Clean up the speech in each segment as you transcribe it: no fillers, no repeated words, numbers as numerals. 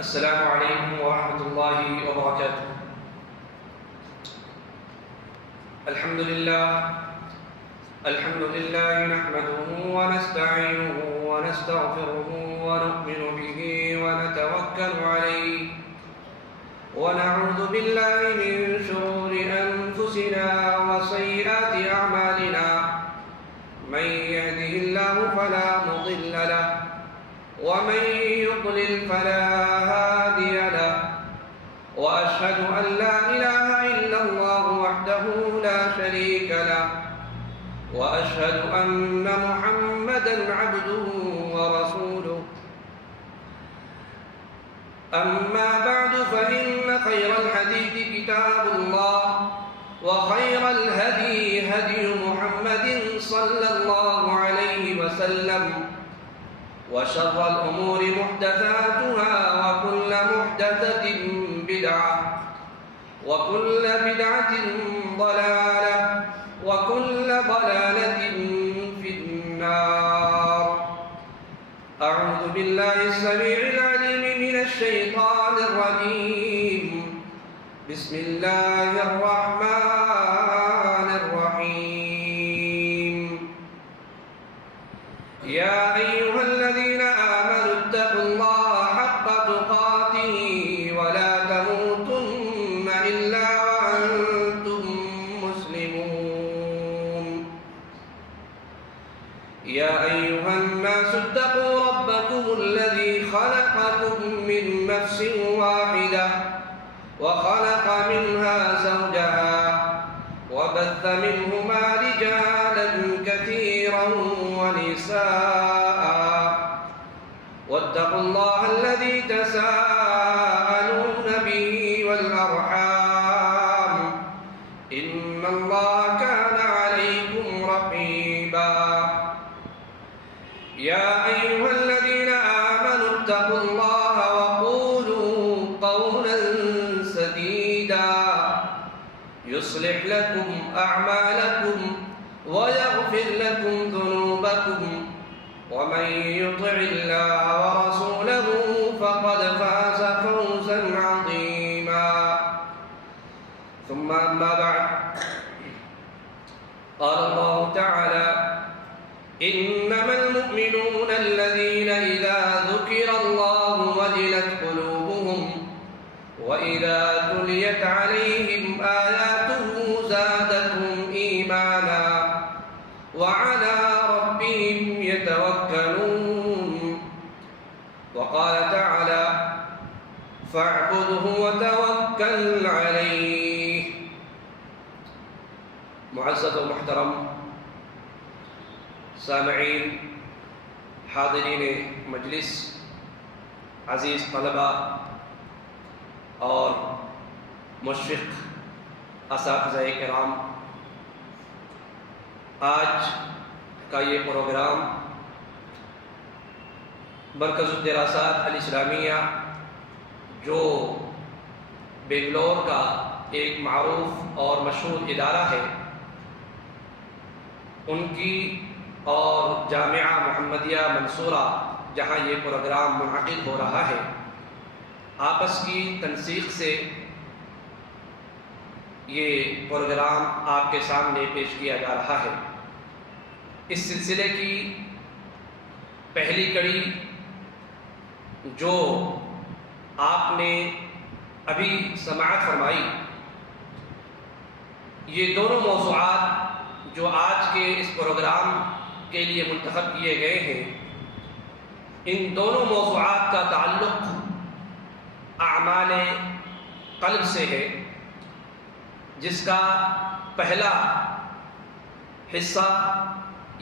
السلام علیکم ورحمۃ اللہ وبرکاتہ۔ الحمد للہ نحمده ونستعینه ونستغفره ونؤمن به ونتوکل علیہ ونعوذ باللہ من شرور انفسنا وسیئات اعمالنا من يهده الله فلا مضل له ومن يضلل فلا هادي له وأشهد أن لا إله إلا الله وحده لا شريك له وأشهد أن محمدا عبده ورسوله أما بعد فإن خير الحديث كتاب الله وخير الهدي هدي محمد صلى الله عليه وسلم وشر الأمور محدثاتها وكل محدثة بدعة وكل بدعة ضلالة وكل ضلالة في النار. أعوذ بالله السميع العليم من الشيطان الرجيم. بسم الله الرحمن الرحيم. يا أيها الذين آمنوا اتقوا الله حق تقاته ولا تموتن إلا وأنتم مسلمون. يا أيها الناس اتقوا ربكم الذي خلقكم من نفس واحدة وخلق منها زوجها وبث منهما رجالا كثيرا ونساء واتقوا الله الذي تساءلون به والأرحام إن الله كان عليكم رقيبا. يا أيها الذين آمنوا اتقوا الله وقولوا قولا سديدا يصلح لكم أعمالكم ويغفر لكم ذنوبكم ومن يطع الله ورسوله فقد فاز فوزا عظيما. ثم أما بعد قال الله تعالى: إنما المؤمنون الذين إذا ذكر الله وجلت قلوبهم وإذا تليت عليهم آياته زادتهم إيمانا وعلى ربهم يتوكلون. وقال تعالى: فاعبده وتوكل عليه. معزز و محترم سامعین، حاضرین مجلس، عزیز طلبہ اور مشفق اساتذہ کرام، آج کا یہ پروگرام مرکز الدراسات الاسلامیہ جو بنگلور کا ایک معروف اور مشہور ادارہ ہے، ان کی اور جامعہ محمدیہ منصورہ جہاں یہ پروگرام منعقد ہو رہا ہے، آپس کی تنسیق سے یہ پروگرام آپ کے سامنے پیش کیا جا رہا ہے۔ اس سلسلے کی پہلی کڑی جو آپ نے ابھی سماعت فرمائی، یہ دونوں موضوعات جو آج کے اس پروگرام کے لیے منتخب کیے گئے ہیں، ان دونوں موضوعات کا تعلق اعمال قلب سے ہے، جس کا پہلا حصہ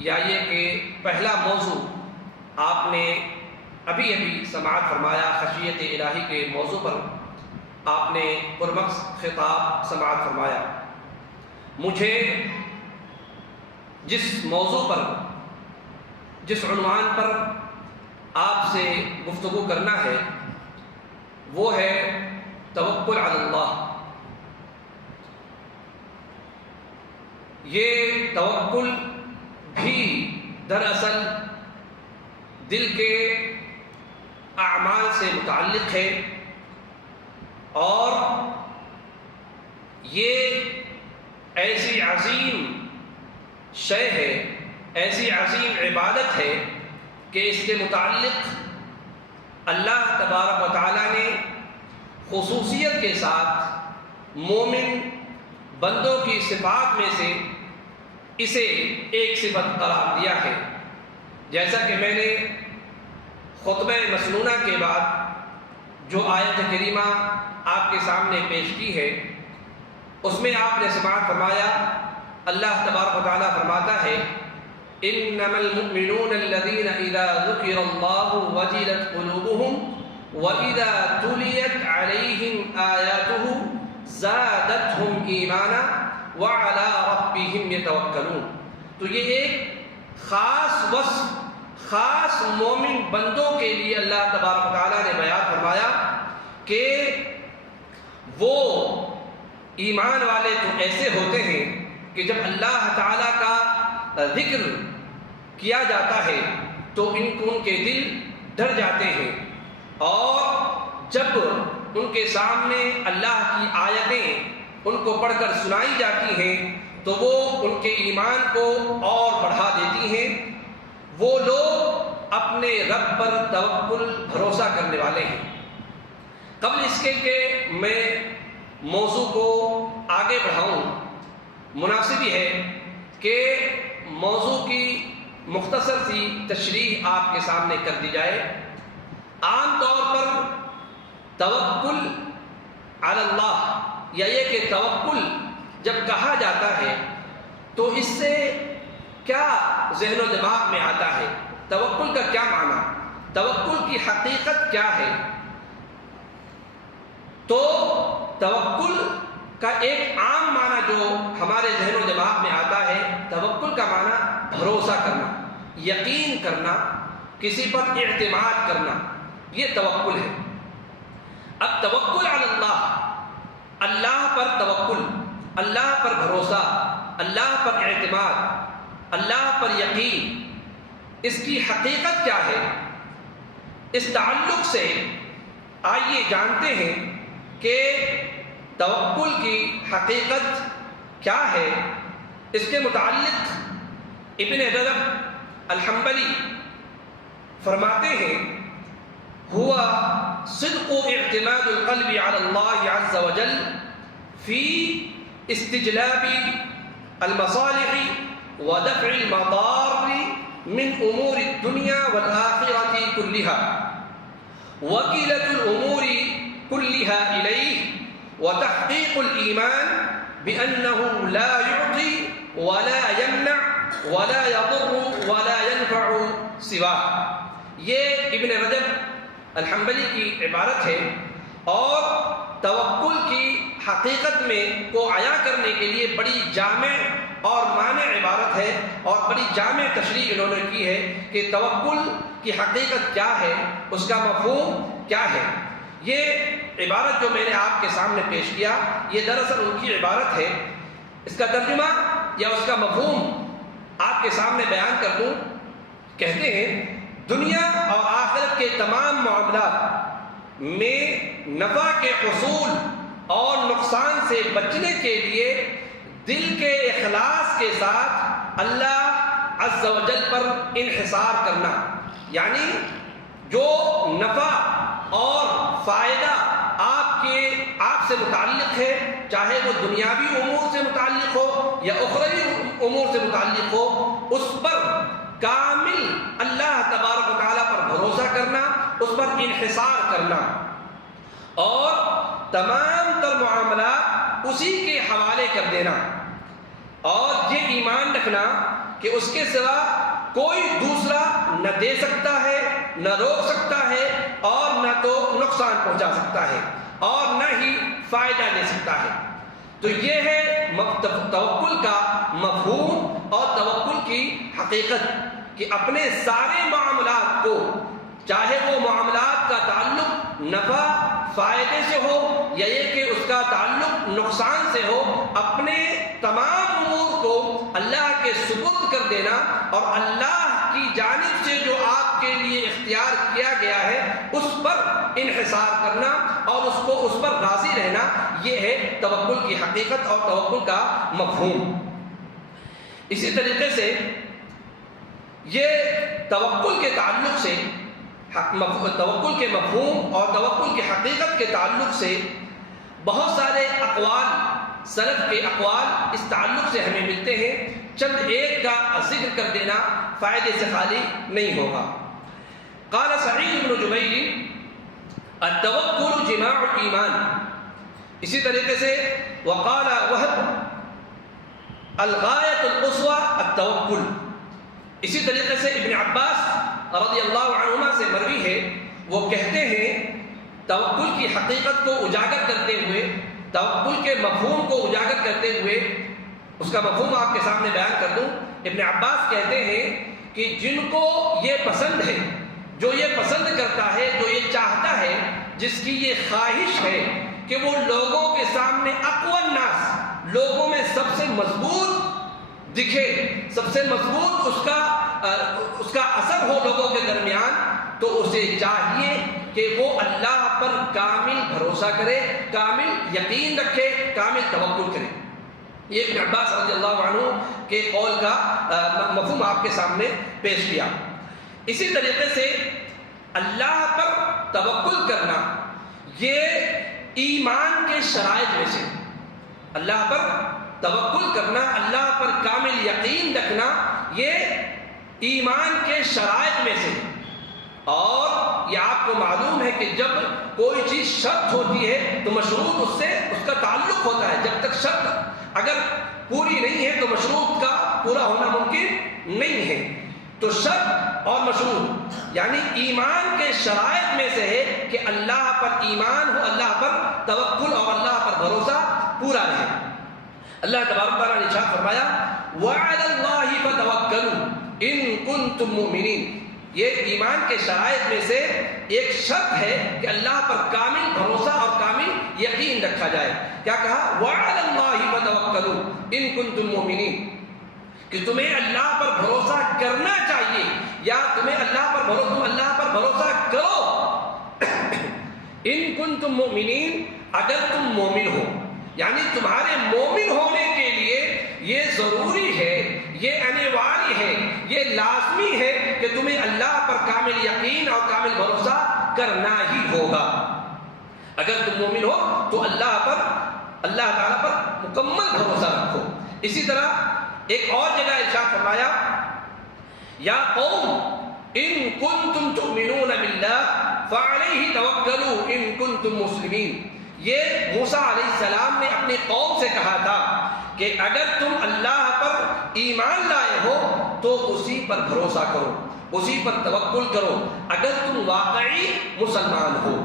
یا یہ کہ پہلا موضوع آپ نے ابھی سماعت فرمایا، خشیت الہی کے موضوع پر آپ نے پرمغز خطاب سماعت فرمایا۔ مجھے جس موضوع پر، جس عنوان پر آپ سے گفتگو کرنا ہے وہ ہے توکل علی اللہ۔ یہ توکل بھی دراصل دل کے اعمال سے متعلق ہے، اور یہ ایسی عظیم شے ہے، ایسی عظیم عبادت ہے کہ اس کے متعلق اللہ تبارک و تعالیٰ نے خصوصیت کے ساتھ مومن بندوں کی صفات میں سے اسے ایک صفت قرار دیا ہے۔ جیسا کہ میں نے خطبہ مسنونہ کے بعد جو آیت کریمہ آپ کے سامنے پیش کی ہے، اس میں آپ نے سماعت فرمایا، اللہ تبارک و تعالیٰ فرماتا ہے انما المؤمنون الذين اذا ذكر الله وجلت قلوبهم واذا تليت عليهم آياته زادتهم ایمانا وعلى ربهم يتوکلون۔ تو یہ ایک خاص وصف خاص مومن بندوں کے لیے اللہ تبارک و تعالیٰ نے بیان فرمایا کہ وہ ایمان والے تو ایسے ہوتے ہیں کہ جب اللہ تعالیٰ کا ذکر کیا جاتا ہے تو ان کے دل ڈر جاتے ہیں، اور جب ان کے سامنے اللہ کی آیتیں ان کو پڑھ کر سنائی جاتی ہیں تو وہ ان کے ایمان کو اور بڑھا دیتی ہیں۔ وہ لوگ اپنے رب پر توکل بھروسہ کرنے والے ہیں۔ قبل اس کے کہ میں موضوع کو آگے بڑھاؤں، مناسب ہی ہے کہ موضوع کی مختصر سی تشریح آپ کے سامنے کر دی جائے۔ عام طور پر توکل علی اللہ یا یہ کہ توکل جب کہا جاتا ہے تو اس سے کیا ذہن و دماغ میں آتا ہے؟ توکل کا کیا معنی؟ توکل کی حقیقت کیا ہے؟ تو توکل کا ایک عام معنی جو ہمارے ذہن و دماغ میں آتا ہے، توکل کا معنی بھروسہ کرنا، یقین کرنا، کسی پر اعتماد کرنا، یہ توکل ہے۔ اب توکل علی اللہ، اللہ پر توکل، اللہ پر بھروسہ، اللہ پر اعتماد، اللہ پر یقین، اس کی حقیقت کیا ہے؟ اس تعلق سے آئیے جانتے ہیں کہ توکل کی حقیقت کیا ہے۔ اس کے متعلق ابن رجب الحنبلی فرماتے ہیں ہوا صدق اعتماد القلب على الله عز وجل في استجلاب المصالح ودفع المضار من امور الدنيا والآخرة كلها وكيلة الامور كلها اليه وتحقيق الايمان بانه لا يعطي ولا يمنع ولا يضر ولا ينفع سواه۔ یہ ابن رجب الحنبلی کی عبارت ہے، اور توکل کی حقیقت میں کو عیاں کرنے کے لیے بڑی جامع اور مانع عبارت ہے، اور بڑی جامع تشریح انہوں نے کی ہے کہ توکل کی حقیقت کیا ہے، اس کا مفہوم کیا ہے۔ یہ عبارت جو میں نے آپ کے سامنے پیش کیا، یہ دراصل ان کی عبارت ہے۔ اس کا ترجمہ یا اس کا مفہوم آپ کے سامنے بیان کر دوں۔ کہتے ہیں دنیا اور آخرت کے تمام معاملات میں نفع کے حصول اور نقصان سے بچنے کے لیے دل کے اخلاص کے ساتھ اللہ عز و جل پر انحصار کرنا، یعنی جو نفع اور فائدہ آپ سے متعلق ہے، چاہے وہ دنیاوی امور سے متعلق ہو یا اخروی امور سے متعلق ہو، اس پر کامل اللہ تبارک و تعالیٰ پر بھروسہ کرنا، اس پر انحصار کرنا، اور تمام تر معاملات اسی کے حوالے کر دینا، اور یہ ایمان رکھنا کہ اس کے سوا کوئی دوسرا نہ دے سکتا ہے، نہ روک سکتا ہے، اور نہ تو نقصان پہنچا سکتا ہے، اور نہ ہی فائدہ دے سکتا ہے۔ تو یہ ہے توکل کا مفہوم اور توکل کی حقیقت، کہ اپنے سارے معاملات کو، چاہے وہ معاملات کا تعلق نفع فائدے سے ہو یا یہ کہ اس کا تعلق نقصان سے ہو، اپنے تمام امور کو اللہ کے سپرد کر دینا اور اللہ کی جانب سے جو آپ کے لیے اختیار کیا گیا ہے اس پر انحصار کرنا اور اس پر راضی رہنا، یہ ہے توکل کی حقیقت اور توکل کا مفہوم۔ اسی طریقے سے یہ توکل کے تعلق سے، توکل کے مفہوم اور توکل کی حقیقت کے تعلق سے بہت سارے اقوال، سلف کے اقوال اس تعلق سے ہمیں ملتے ہیں۔ چند ایک کا ذکر کر دینا فائدے سے خالی نہیں ہوگا۔ قال سعید بن جبیر التوکل جماع الایمان، اسی طریقے سے وقال وهب الغایۃ القصوى التوکل، اسی طریقے سے ابن عباس رضی اللہ عنہما سے مروی ہے، وہ کہتے ہیں توکل کی حقیقت کو اجاگر کرتے ہوئے، توکل کے مفہوم کو اجاگر کرتے ہوئے، اس کا مفہوم آپ کے سامنے بیان کر دوں۔ ابن عباس کہتے ہیں کہ جن کو یہ پسند ہے، جو یہ پسند کرتا ہے، جو یہ چاہتا ہے، جس کی یہ خواہش ہے کہ وہ لوگوں کے سامنے اقوى الناس، لوگوں میں سب سے مضبوط دکھے، سب سے مضبوط اس کا اثر ہو لوگوں کے درمیان، تو اسے چاہیے کہ وہ اللہ پر کامل بھروسہ کرے، کامل یقین رکھے، کامل توکل کرے۔ یہ ابن عباس رضی اللہ عنہ کے قول کا مفہوم آپ کے سامنے پیش کیا۔ اسی طریقے سے اللہ پر توکل کرنا یہ ایمان کے شرائط میں سے، اللہ پر توکل کرنا، اللہ پر کامل یقین رکھنا، یہ ایمان کے شرائط میں سے۔ اور یہ آپ کو معلوم ہے کہ جب کوئی چیز شرط ہوتی ہے تو مشروط اس سے اس کا تعلق ہوتا ہے۔ جب تک شرط اگر پوری نہیں ہے تو مشروط کا پورا ہونا ممکن نہیں ہے۔ تو شرط اور مشروط یعنی ایمان کے شرائط میں سے ہے کہ اللہ پر ایمان ہو، اللہ پر توکل اور اللہ پر بھروسہ پورا رہے۔ اللہ تبارک تعالیٰ نے ارشاد فرمایا وَعَلَى اللَّهِ فَتَوَكَّلُوا إِن كُنتُم مُّؤْمِنِينَ، یہ ایمان کے شرائط میں سے ایک شرط ہے کہ اللہ پر کامل بھروسہ اور کامل یقین رکھا جائے۔ کیا کہا؟ وَعَلَى اللَّهِ فَتَوَكَّلُوا إِن كُنتُم مُّؤْمِنِينَ، کہ تمہیں اللہ پر بھروسہ کرنا چاہیے، یا تم اللہ پر بھروسہ کرو۔ ان کنتم مؤمنین، اگر تم مومن ہو، یعنی تمہارے مومن ہونے کے لیے یہ ضروری ہے، یہ انواریہ ہے، یہ لازمی ہے کہ تمہیں اللہ پر کامل یقین اور کامل بھروسہ کرنا ہی ہوگا۔ اگر تم مومن ہو تو اللہ تعالیٰ پر مکمل بھروسہ رکھو۔ اسی طرح ایک اور جگہ ارشاد فرمایا یا قوم ان کنتم تؤمنون باللہ فعلیہ توکلوا ان کنتم مسلمین، یہ موسیٰ علیہ السلام نے اپنی قوم سے کہا تھا کہ اگر تم اللہ پر ایمان لائے ہو تو اسی پر بھروسہ کرو، اسی پر توکل کرو، اگر تم واقعی مسلمان ہو۔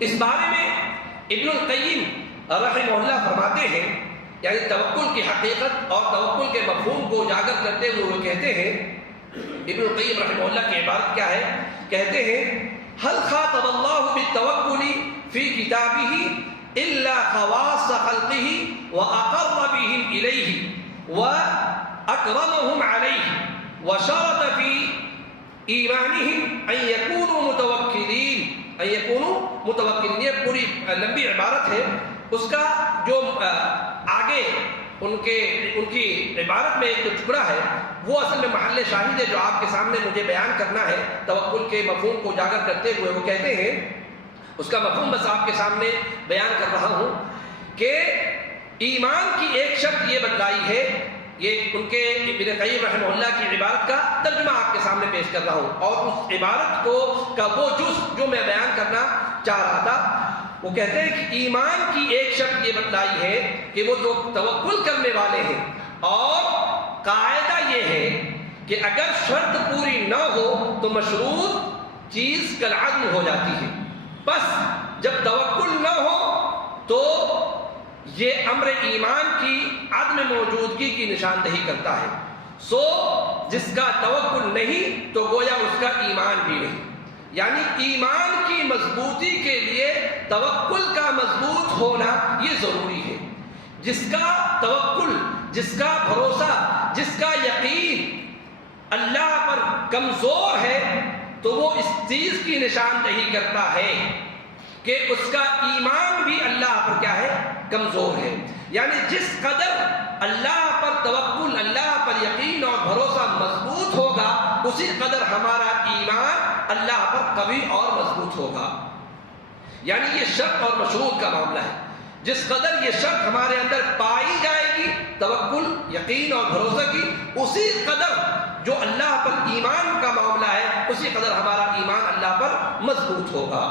اس بارے میں ابن القیم رحمہ اللہ فرماتے ہیں، یعنی توکل کی حقیقت اور توکل کے مفہوم کو اجاگر کرتے ہوئے وہ کہتے ہیں، ابن القیم رحمہ اللہ کی عبارت کیا ہے؟ کہتے ہیں هل خاطب الله بالتوکل فی کتابه الا خواص خلقه واقر بهم الیہ واکرمهم علیہ وشرط فی ایمانهم ان یکونوا متوکلین۔ یہ پوری لمبی عبارت ہے، اس کا جو آگے ان کی عبارت میں ایک ٹکڑا ہے وہ اصل میں محل شاہد ہے جو آپ کے سامنے مجھے بیان کرنا ہے۔ توکل کے مفہوم کو اجاگر کرتے ہوئے وہ کہتے ہیں، اس کا مفہوم بس آپ کے سامنے بیان کر رہا ہوں کہ ایمان کی ایک شرط یہ بتلائی ہے، یہ ان کے ابن قیم رحمہ اللہ کی عبارت کا ترجمہ آپ کے سامنے پیش کر رہا ہوں، اور اس عبارت کا وہ جز جو میں بیان کرنا چاہ رہا تھا، وہ کہتے ہیں کہ ایمان کی ایک شرط یہ بتلائی ہے کہ وہ جو توکل کرنے والے ہیں، اور قاعدہ یہ ہے کہ اگر شرط پوری نہ ہو تو مشروط چیز کالعدم ہو جاتی ہے۔ بس جب توکل نہ ہو تو یہ امر ایمان کی عدم موجودگی کی نشاندہی کرتا ہے۔ سو جس کا توکل نہیں تو گویا اس کا ایمان بھی نہیں، یعنی ایمان کی مضبوطی کے لیے توکل کا مضبوط ہونا یہ ضروری ہے۔ جس کا توکل، جس کا بھروسہ، جس کا یقین اللہ پر کمزور ہے تو وہ اس چیز کی نشاندہی کرتا ہے کہ اس کا ایمان بھی اللہ پر کیا ہے؟ کمزور ہے. یعنی جس قدر اللہ پر توکل، اللہ پر یقین اور بھروسہ مضبوط ہوگا، اسی قدر ہمارا ایمان اللہ پر قوی اور مضبوط ہوگا. یعنی یہ شرط اور مشروط کا معاملہ ہے. جس قدر یہ شرط ہمارے اندر پائی جائے گی، توکل، یقین اور بھروسہ کی، اسی قدر جو اللہ پر ایمان کا معاملہ ہے، اسی قدر ہمارا ایمان اللہ پر مضبوط ہوگا.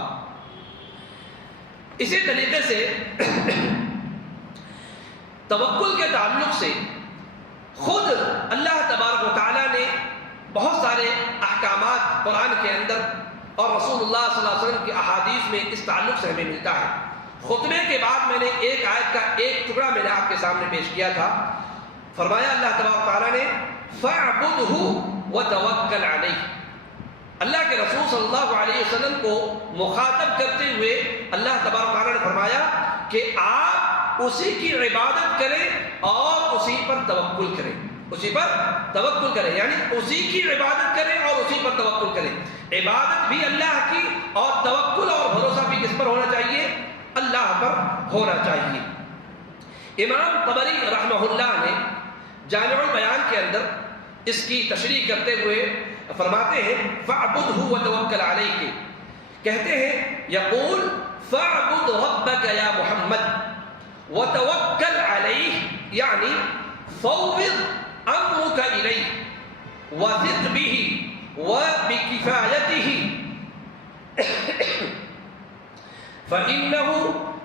اسی طریقے سے توکل کے تعلق سے خود اللہ تبارک و تعالیٰ نے بہت سارے احکامات قرآن کے اندر اور رسول اللہ صلی اللہ علیہ وسلم کی احادیث میں اس تعلق سے ہمیں ملتا ہے. خطبے کے بعد میں نے ایک آیت کا ایک ٹکڑا میں نے آپ کے سامنے پیش کیا تھا. فرمایا اللہ تبارک و تعالیٰ نے فَاعْبُدْهُ وَتَوَكَّلْ عَلَيْهِ. اللہ کے رسول صلی اللہ علیہ وسلم کو مخاطب کرتے ہوئے اللہ تبارک و تعالیٰ نے فرمایا کہ آپ اسی کی عبادت کریں اور اسی پر توکل کریں. اسی پر توکل کریں یعنی اسی کی عبادت کریں اور اسی پر توکل کریں. عبادت بھی اللہ کی اور توکل اور بھروسہ بھی کس پر ہونا چاہیے؟ اللہ پر ہونا چاہیے. امام طبری رحمہ اللہ نے جامع البیان کے اندر اس کی تشریح کرتے ہوئے فرماتے ہیں فَاعْبُدْهُ وَتَوَكَّلْ عَلَيْهِ. کہتے ہیں یقول فَاعْبُدْ رَبَّكَ يَا مُحَمَّدْ وَتَوَكَّلْ عَلَيْهِ یعنی فَوِّضْ أَمْرُكَ إِلَيْهِ وَثِقْ بِهِ وَبِكِفَایَتِهِ فَإِنَّهُ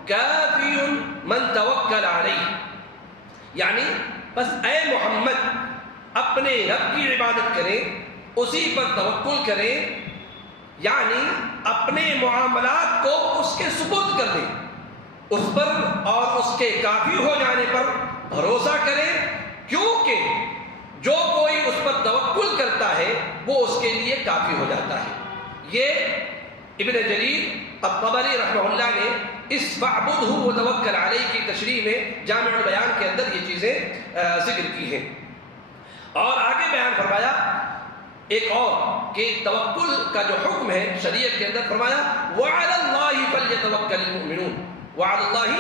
كَافِيٌ مَنْ تَوَكَّلَ عَلَيْهِ. یعنی بس اے محمد اپنے رب کی عبادت کریں، اسی پر توکل کریں، یعنی اپنے معاملات کو اس کے سپرد کر دیں، اس پر اور اس کے کافی ہو جانے پر بھروسہ کریں، کیونکہ جو کوئی اس پر توکل کرتا ہے وہ اس کے لیے کافی ہو جاتا ہے. یہ ابن جریر الطبری رحمہ اللہ نے اس فَاعْبُدْهُ وَتَوَكَّلْ عَلَيْهِ کی تشریح میں جامع البیان کے اندر یہ چیزیں ذکر کی ہیں. اور آگے بیان فرمایا ایک اور کہ توکل کا جو حکم ہے شریعت کے اندر فرمایا وَعَلَى اللَّهِ فَلْيَتَوَكَّلِ الْمُؤْمِنُونَ. وَعَلَى اللَّهِ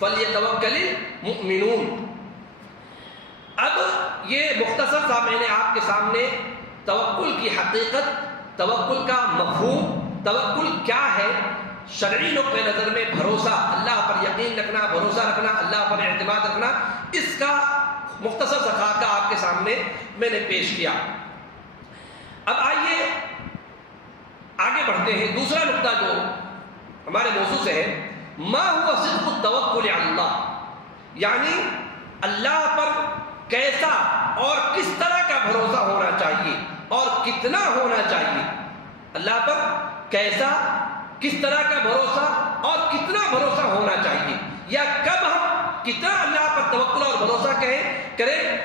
فَلْيَتَوَكَّلِ الْمُؤْمِنُونَ. اب یہ مختصر سا میں نے آپ کے سامنے توکل کی حقیقت، توکل کا مفہوم، توکل کیا ہے، شرعی نقطہ نظر میں بھروسہ، اللہ پر یقین رکھنا، بھروسہ رکھنا، اللہ پر اعتماد رکھنا، اس کا مختصر سا خاکہ آپ کے سامنے میں نے پیش کیا. اب آئیے آگے بڑھتے ہیں. دوسرا نقطہ جو ہمارے موضوع سے ہے ما هو صدق التوکل علی اللہ، یعنی اللہ پر کیسا اور کس طرح کا بھروسہ ہونا چاہیے اور کتنا ہونا چاہیے. اللہ پر کیسا، کس طرح کا بھروسہ اور کتنا بھروسہ ہونا چاہیے، یا کب ہم کتنا اللہ پر توکل اور بھروسہ کریں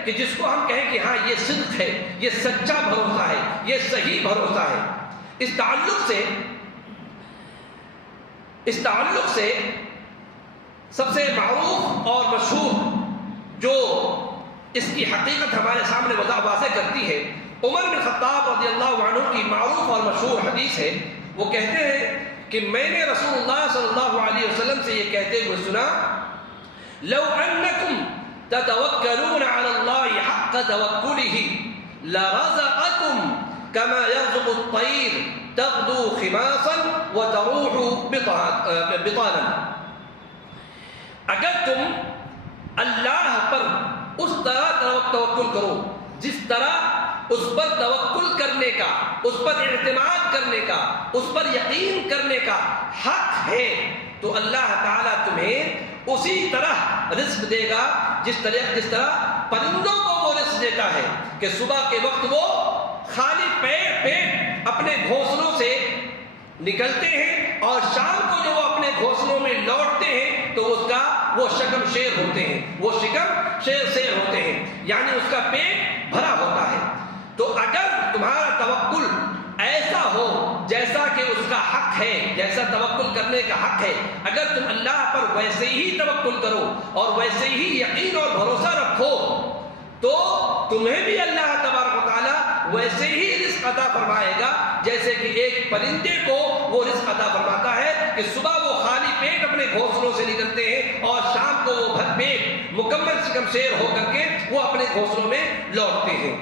کہ جس کو ہم کہیں کہ ہاں یہ صدق ہے، یہ سچا بھروسہ ہے، یہ صحیح بھروسہ ہے. اس تعلق سے سب سے معروف اور مشہور جو اس کی حقیقت ہمارے سامنے واضح کرتی ہے عمر بن خطاب رضی اللہ عنہ کی معروف اور مشہور حدیث ہے. وہ کہتے ہیں کہ میں نے رسول اللہ صلی اللہ علیہ وسلم سے یہ کہتے ہوئے سنا لو انکم تتوکلون علی اللہ حق توکلہ لرزقکم کما یرزق الطیر تغدو خماصا وتروح بطانا. اگر تم اللہ پر اس طرح توکل کرو جس طرح اس پر توکل کرنے کا، اس پر اعتماد کرنے کا، اس پر یقین کرنے کا حق ہے، تو اللہ تعالیٰ تمہیں اسی طرح رزق دے گا جس طرح پرندوں کو وہ رزق دیتا ہے کہ صبح کے وقت وہ خالی پیٹ اپنے گھونسلوں سے نکلتے ہیں اور شام کو جو وہ اپنے گھونسلوں میں لوٹتے ہیں تو اس کا وہ شکم شیر ہوتے ہیں، وہ شکم شیر ہوتے ہیں، یعنی اس کا پیٹ بھرا ہوتا ہے. تو اگر تمہارا توکل ایسا ہو جیسا کہ اس کا حق ہے، جیسا توکل کرنے کا حق ہے، اگر تم اللہ پر ویسے ہی توکل کرو اور ویسے ہی یقین اور بھروسہ رکھو تو تمہیں بھی اللہ تبارک و تعالیٰ ویسے ہی رزق عطا فرمائے گا جیسے کہ ایک پرندے کو وہ رزق عطا فرماتا ہے کہ صبح وہ خالی پیٹ اپنے گھونسلوں سے نکلتے ہیں اور شام کو وہ بھر پیٹ مکمل شکم شیر ہو کر کے وہ اپنے گھونسلوں میں لوٹتے ہیں۔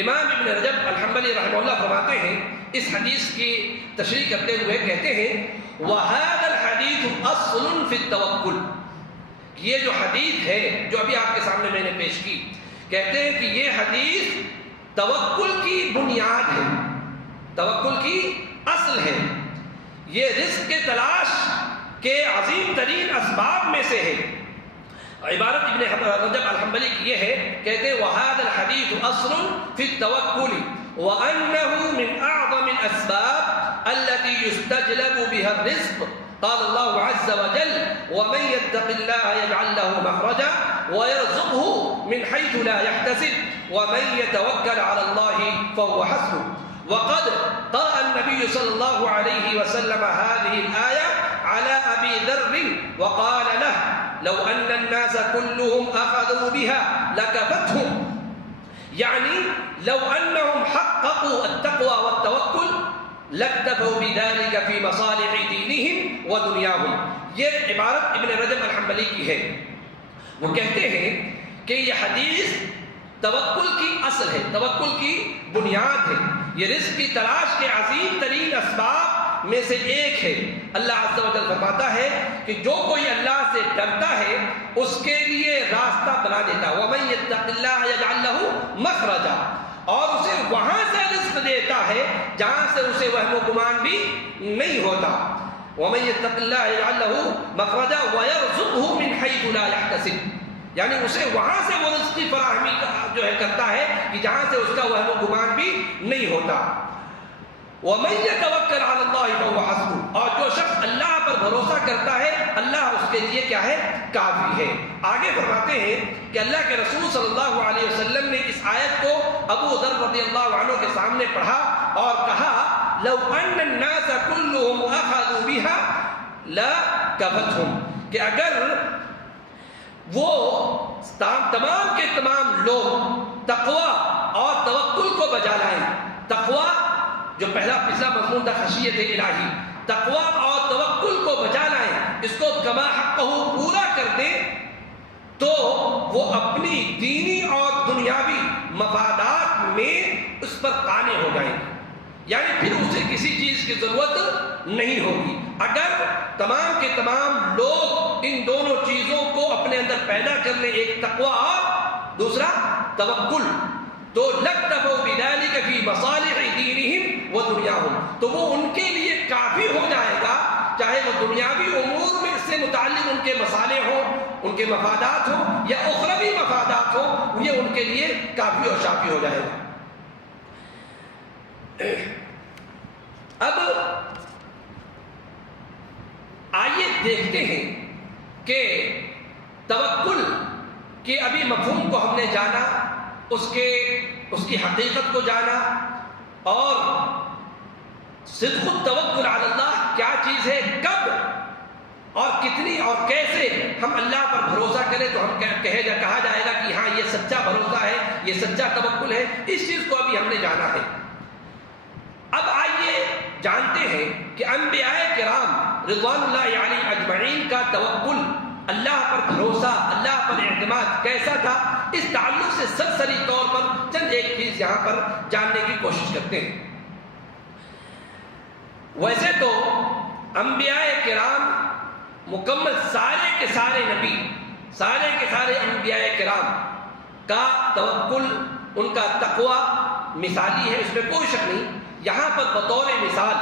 امام ابن رجب الحنبلی رحمہ اللہ فرماتے ہیں، اس حدیث کی تشریح کرتے ہوئے کہتے ہیں وَهَذَا الْحَدِيثُ أَصْلٌ فِي التَّوَكُّلِ، یہ جو حدیث ہے جو ابھی آپ کے سامنے میں نے پیش کی، کہتے ہیں کہ یہ حدیث توکل کی بنیاد ہے، توکل کی اصل ہے، یہ رزق کے تلاش کے عظیم ترین اسباب میں سے ہے۔ عبارت ابن رجب الحنبلی کی یہ ہے، کہتے ہیں وَهَذَا الْحَدِيثُ أَصْلٌ فِي التَّوَكُّلِ وَأَنَّهُ مِنْ أَعْظَمِ الْأَسْبَابِ الَّتِي يُسْتَجْلَبُ بِهَا الرِّزْقُ قال الله عز وجل ومن يتق الله يجعل له مخرجا ويرزقه من حيث لا يحتسب ومن يتوكل على الله فهو حسبه وقد قرأ النبي صلى الله عليه وسلم هذه الآية على أبي ذر وقال له لو أن الناس كلهم أخذوا بها لكفتهم، يعني لو أنهم حققوا التقوى والتوكل لَاكْتَفَوْا بِذَلِكَ فِي مَصَالِحِ دِينِهِمْ وَدُنْيَاهُمْ۔ یہ عبارت ابن رجب الحنبلی کی ہے، وہ کہتے ہیں کہ یہ حدیث توکل کی اصل ہے، توکل کی بنیاد ہے، یہ رزق کی تلاش کے عظیم ترین اسباب میں سے ایک ہے۔ اللہ عز و جل فرماتا ہے کہ جو کوئی اللہ سے ڈرتا ہے اس کے لیے راستہ بنا دیتا ہے، وَمَن يَتَّقِ اللَّهَ يَجْعَل لَّهُ مَخْرَجًا، اور اسے وہاں سے رزق دیتا ہے جہاں سے اسے وہم و گمان بھی نہیں ہوتا۔ وَمَن يَتَّقِ اللَّهَ يَجْعَل لَّهُ مَخْرَجًا وَيَرْزُقْهُ مِنْ حَيْثُ لَا يَحْتَسِبُ، یعنی اسے وہاں سے وہ رزق کی فراہمی جو ہے کرتا ہے کہ جہاں سے اس کا وہم و گمان بھی نہیں ہوتا۔ وَمَن يَتَوَكَّلْ عَلَى اللَّهِ فَهُوَ حَسْبُهُ، اور جو شخص اللہ پر بھروسہ کرتا ہے اللہ اس کے لیے کیا ہے؟ کافی ہے۔ آگے فرماتے ہیں کہ اللہ کے رسول صلی اللہ علیہ وسلم نے اس آیت کو ابو ذر رضی اللہ عنہ کے سامنے پڑھا اور کہا لو ان الناس كلهم اخذوا بها لكفتهم، کہ اگر وہ تمام کے تمام لوگ تقوی اور توکل کو بجا لائیں، تقوی جو پچھلا مضمون تھا خشیت الہی، تقوی اور توکل کو بجا لائیں، اس کو کما حقہ پورا کر دیں، تو وہ اپنی دینی اور دنیاوی مفادات میں اس پر قانع ہو جائیں گے، یعنی پھر اسے کسی چیز کی ضرورت نہیں ہوگی۔ اگر تمام کے تمام لوگ ان دونوں چیزوں کو اپنے اندر پیدا کر لیں، ایک تقوی اور دوسرا توکل، تو لَاكْتَفَوْا بِذَلِكَ فِي مَصَالِحِ دِينِهِمْ وَدُنْيَاهُمْ، تو وہ ان کے لیے کافی ہو جائے گا، چاہے وہ دنیاوی امور میں سے متعلق ان کے مصالح ہوں، ان کے مفادات ہوں یا اخروی مفادات ہوں، یہ ان کے لیے کافی اور شافی ہو جائے گا۔ اب آئیے دیکھتے ہیں کہ توکل کے ابھی مفہوم کو ہم نے جانا، اس کی حقیقت کو جانا، اور صدق التوکل علی اللہ کیا چیز ہے، کب اور کتنی اور کیسے ہم اللہ پر بھروسہ کریں تو ہم کہا جائے گا کہ ہاں یہ سچا بھروسہ ہے، یہ سچا توکل ہے، اس چیز کو ابھی ہم نے جانا ہے۔ اب آئیے جانتے ہیں کہ انبیاء کرام رضوان اللہ علیہم اجمعین کا توکل، اللہ پر بھروسہ، اللہ پر اعتماد کیسا تھا، اس تعلق سے سرسری طور پر چند ایک چیز یہاں پر جاننے کی کوشش کرتے ہیں۔ ویسے تو انبیاء کرام مکمل سارے کے سارے نبی، سارے کے سارے انبیاء کرام کا توکل، ان کا تقوی مثالی ہے، اس میں کوئی شک نہیں۔ یہاں پر بطور مثال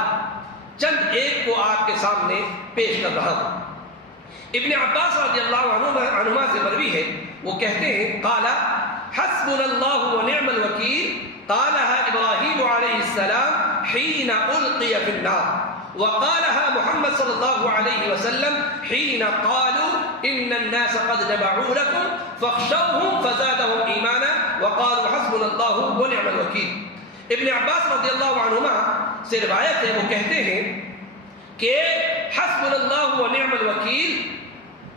چند ایک کو آپ کے سامنے پیش کر رہا ہوں۔ ابن عباس رضی اللہ عنہما سے مروی ہے، وہ کہتے ہیں قال حسبنا اللہ ونعم الوکیل قالها ابراہیم علیہ السلام حین القی فی النار، وقالها محمد صلی اللہ علیہ وسلم حین قالوا ان الناس قد جمعوا لكم فاخشوهم فزادهم ایمانا وقالوا حسبنا اللہ ونعم الوکیل۔ ابن عباس رضی اللہ عنہما سے روایت ہے، وہ کہتے ہیں کہ حسبنا اللہ ونعم الوکیل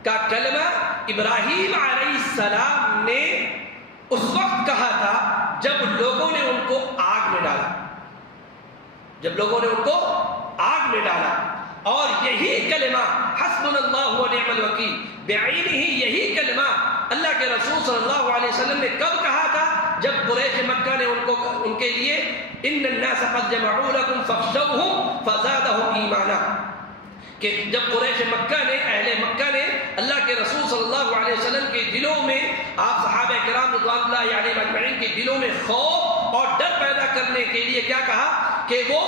کا کلمہ ابراہیم علیہ السلام نے اس وقت کہا تھا جب لوگوں نے ان کو آگ میں ڈالا، جب لوگوں نے ان کو آگ میں ڈالا. اور یہی کلمہ حسبنا اللہ و نعم الوکیل بعینہ، یہی کلمہ اللہ کے رسول صلی اللہ علیہ وسلم نے کب کہا تھا؟ جب قریش مکہ نے ان کے لیے ان الناس قد جمعوا لكم فاخشوهم فزادهم ایمانا، کہ جب قریش مکہ نے، اہل مکہ نے اللہ کے رسول صلی اللہ علیہ وسلم کے دلوں میں، آپ صحابہ کرام رضوان اللہ علیہم اجمعین کے دلوں میں خوف اور ڈر پیدا کرنے کے لیے کیا کہا کہ وہ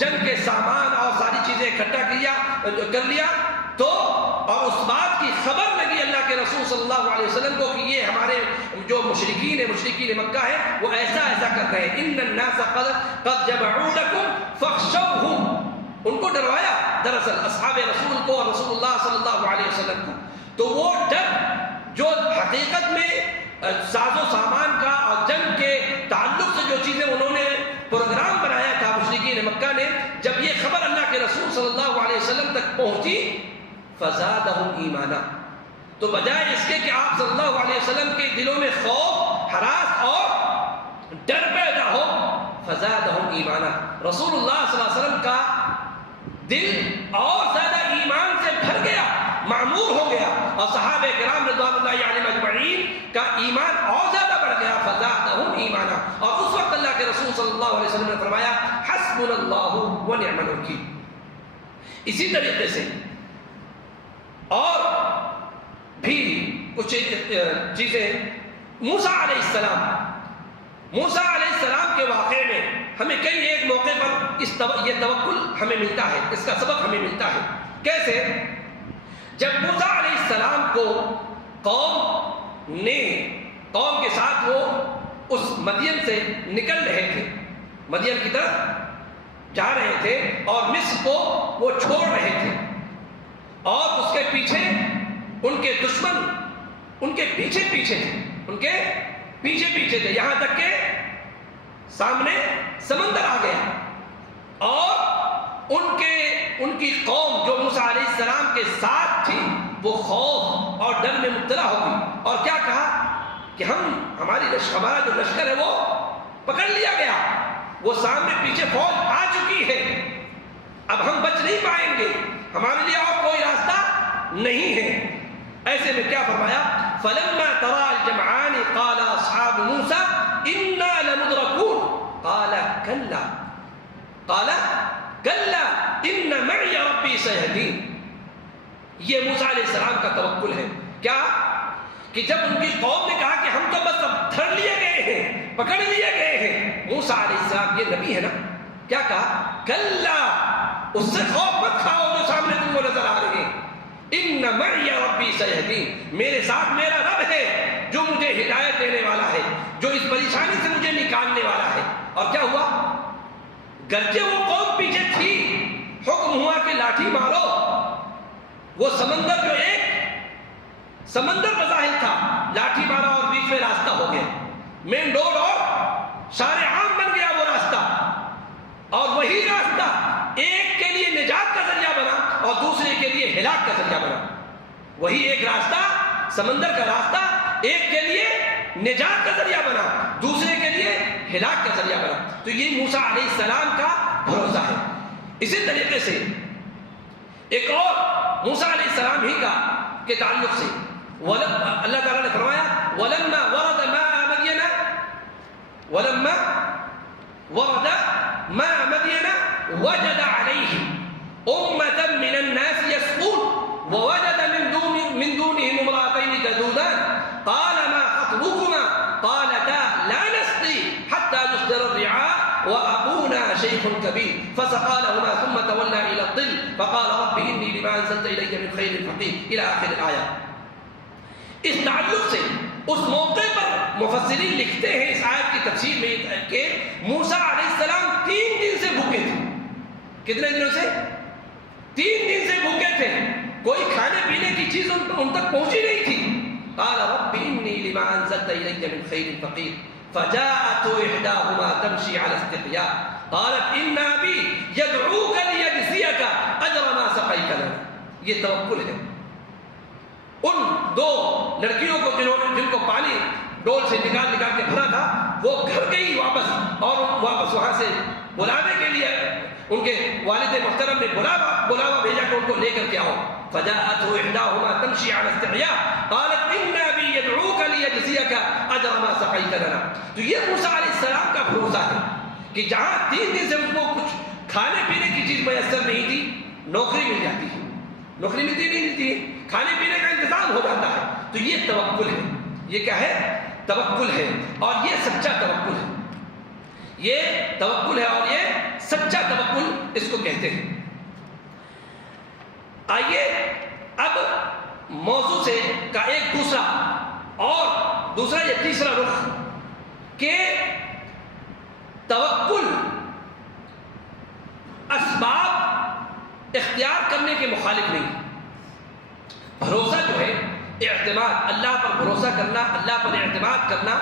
جنگ کے سامان اور ساری چیزیں اکٹھا کر لیا. تو اور اس بات کی خبر لگی اللہ کے رسول صلی اللہ علیہ وسلم کو کہ یہ ہمارے جو مشرکین مکہ ہیں وہ ایسا کر رہے ہیں. ان الناس قد جمعوا لكم فاخشوهم، ان کو ڈروایا دراصل اصحاب رسول کو اور رسول اللہ صلی اللہ علیہ وسلم کو. تو وہ ڈر جو حقیقت میں ساز و سامان کا اور جنگ کے تعلق سے جو چیزیں انہوں نے پروگرام بنایا تھا مشرکین مکہ نے، جب یہ خبر اللہ کے رسول صلی اللہ علیہ وسلم تک پہنچی فزادہم ایمانا، تو بجائے اس کے کہ آپ صلی اللہ علیہ وسلم کے دلوں میں خوف، ہراس اور ڈر پیدا ہو، فزادہم ایمانا، رسول اللہ صلی اللہ علیہ وسلم کا دل اور زیادہ ایمان سے بھر گیا، معمور ہو گیا، اور صحابہ کرام رضوان اللہ علیہم اجمعین کا ایمان اور زیادہ بڑھ گیا. فزادہم ایمانا. اور اس وقت اللہ کے رسول صلی اللہ علیہ وسلم نے فرمایا حسبنا اللہ و نعم الوکیل. اسی طریقے سے اور بھی کچھ چیزیں موسیٰ علیہ السلام کے واقعے میں ہمیں کئی ایک موقع پر یہ توکل ہمیں ملتا ہے، اس کا سبق ہمیں ملتا ہے. کیسے؟ جب موسیٰ علیہ السلام کو قوم کے ساتھ وہ اس مدین سے نکل رہے تھے، مدین کی طرف جا رہے تھے اور مصر کو وہ چھوڑ رہے تھے، اور اس کے پیچھے ان کے دشمن ان کے پیچھے تھے، یہاں تک کہ سامنے سمندر آ گیا، اور ان کی قوم جو موسیٰ علیہ السلام کے ساتھ تھی وہ خوف اور ڈر میں مبتلا ہو گئی، اور کیا کہا کہ ہمارا جو لشکر ہے وہ پکڑ لیا گیا، وہ سامنے پیچھے فوج آ چکی ہے، اب ہم بچ نہیں پائیں گے، ہمارے لیے اور کوئی راستہ نہیں ہے. ایسے میں کیا فرمایا؟ فلما ترى الجمعان قال اصحاب موسى انا لمدركون قال كلا ان معي ربي سيهدين. یہ موسیٰ علیہ السلام کا توکل ہے. کیا کہ جب ان کی قوم نے کہا کہ ہم تو بس اب دھر لیے گئے ہیں، پکڑ لیے گئے ہیں، موسیٰ علیہ السلام یہ نبی ہے نا، کیا کہا؟ کلا، اس سے خوف مت کھاؤ جو سامنے تم کو نظر آ رہے ہیں. ان معي ربي سيهدين، میرے ساتھ میرا رب ہے جو مجھے ہدایت دینے والا ہے، جو اس پریشانی سے مجھے نکالنے والا ہے. اور کیا ہوا؟ گرچہ وہ قوم پیچھے تھی، حکم ہوا کہ لاٹھی مارو. وہ سمندر جو ایک سمندر بظاہر تھا، لاٹھی مارا اور بیچ میں راستہ ہو گیا، مین روڈ اور شارع عام بن گیا وہ راستہ. اور وہی راستہ ایک کے لیے نجات کا ذریعہ بنا اور دوسرے کے لیے ہلاک کا ذریعہ بنا. وہی ایک راستہ، سمندر کا راستہ، ایک کے لیے نجات کا ذریعہ بنا، دوسرے کے لیے ہلاک کا ذریعہ بنا. تو یہ موسیٰ علیہ السلام کا بھروسہ ہے. اسی طریقے سے ایک اور موسیٰ علیہ السلام ہی کا کے تعلق سے اللہ تعالیٰ نے فرمایا وَلَمَّا وَرَدَ مَاءَ مَدْيَنَ وَجَدَ عَلَيْهِ أُمَّةً مِّنَ النَّاسِ يَسْقُونَ وَوَجَدَ مِن دُونِهِمْ امْرَأَتَيْنِ تَذُودَانِ قَالَ مَا خَطْبُكُمَا قَالَتَا لَا نَسْقِي حَتَّى يُصْدِرَ الرِّعَاءُ وَأَبُونَا شَيْخٌ كَبِيرٌ فَسَقَىٰ لَهُمَا ثُمَّ تَوَلَّىٰ إِلَى الظِّلِّ فَقَالَ رَبِّ إِنِّي لِمَا أَنزَلْتَ إِلَيَّ مِن خَيْرٍ فَقِيرٌ إِلَىٰ آخِرِ الْآيَةِ. اس تعلق سے اس موقع پر مفسرین لکھتے ہیں اس آیت کی تفسیر میں کہ موسیٰ علیہ السلام 3 دن سے بھوکے تھے. کتنے دنوں سے؟ 3 دن سے بھوکے تھے، کوئی کھانے پینے کی چیز ان تک پہنچی نہیں تھی. قال رب إني لما أنزلت إلي من خير فقير فجاءت إحداهما تمشي على استحياء قالت إن أبي يدعوك ليجزيك أجر ما سقيت لنا. یہ توکل ہے. ان دو لڑکیوں کو جن کو پانی ڈول سے نکال کے بھرا تھا، وہ گھر گئی واپس، اور واپس وہاں سے بلانے کے لیے ان کے والد محترم نے بلاوا بھیجا کہ ان کو لے کر کے آؤ. فجاءته احداهما تمشي على استحياء قالت ان ابي يدعوك ليجزيك اجر ما سقيت لنا. تو یہ موسیٰ علیہ السلام کا بھروسہ ہے کہ جہاں 3 دن سے ان کو کچھ کھانے پینے کی چیز میسر نہیں تھی، نوکری مل جاتی ہے. نوکری ملتی نہیں ملتی ہے، کھانے پینے کا انتظام ہو جاتا ہے. تو یہ توکل ہے. یہ کیا ہے؟ توکل ہے. اور یہ سچا توکل ہے. یہ توکل ہے اور یہ سچا توکل اس کو کہتے ہیں. آئیے اب موضوع سے کا ایک دوسرا یا تیسرا رخ کہ توکل اسباب اختیار کرنے کے مخالف نہیں. بھروسہ جو ہے، اعتماد، اللہ پر بھروسہ کرنا، اللہ پر اعتماد کرنا،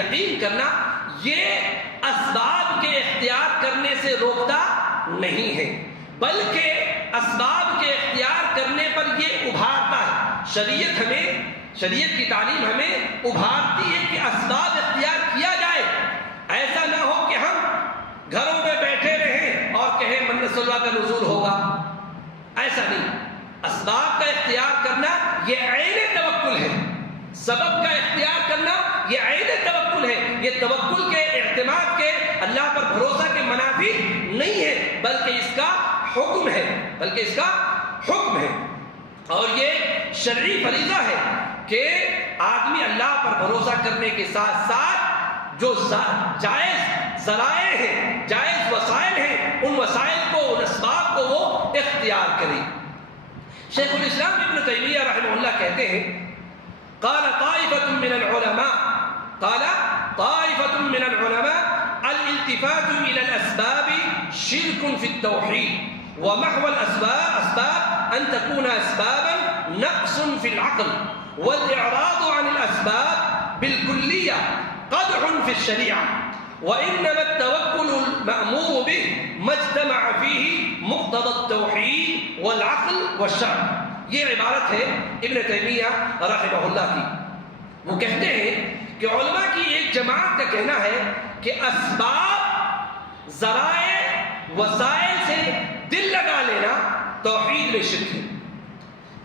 یقین کرنا، یہ اسباب کے اختیار کرنے سے روکتا نہیں ہے، بلکہ اسباب کے اختیار کرنے پر یہ ابھارتا ہے. شریعت کی تعلیم ہمیں ابھارتی ہے کہ اسباب اختیار کیا جائے. ایسا نہ ہو کہ ہم گھروں میں بیٹھے رہیں اور کہیں من صلوہ کا نزول ہوگا. ایسا نہیں. اسباب کا اختیار کرنا یہ عین توکل ہے. سبب کا اختیار کرنا یہ عین توکل ہے. یہ توکل کے، اعتماد کے، اللہ پر بھروسہ کے منافی نہیں ہے، بلکہ اس کا حکم ہے. اور یہ شرعی فریضہ ہے کہ آدمی اللہ پر بھروسہ کرنے کے ساتھ ساتھ جو جائز ذرائع ہیں، جائز وسائل ہیں، ان وسائل کو، ان اسباب کو وہ اختیار کرے. شیخ الاسلام ابن تیمیہ رحمہ اللہ کہتے ہیں قال طائفة من العلماء الالتفات إلى الأسباب شرك في التوحيد ومحو الأسباب أن تكون أسبابا نقص في العقل والإعراض عن الأسباب بالكلية قدح في الشريعة وإنما التوكل المأمور به ما اجتمع فيه مقتضى التوحيد والعقل والشرع. یہ عبارت ہے ابن تیمیہ رحمہ اللہ کی. وہ کہتے ہیں کہ علماء کی ایک جماعت کا کہنا ہے کہ اسباب، ذرائع، وسائل سے دل لگا لینا توحید میں شرک ہے.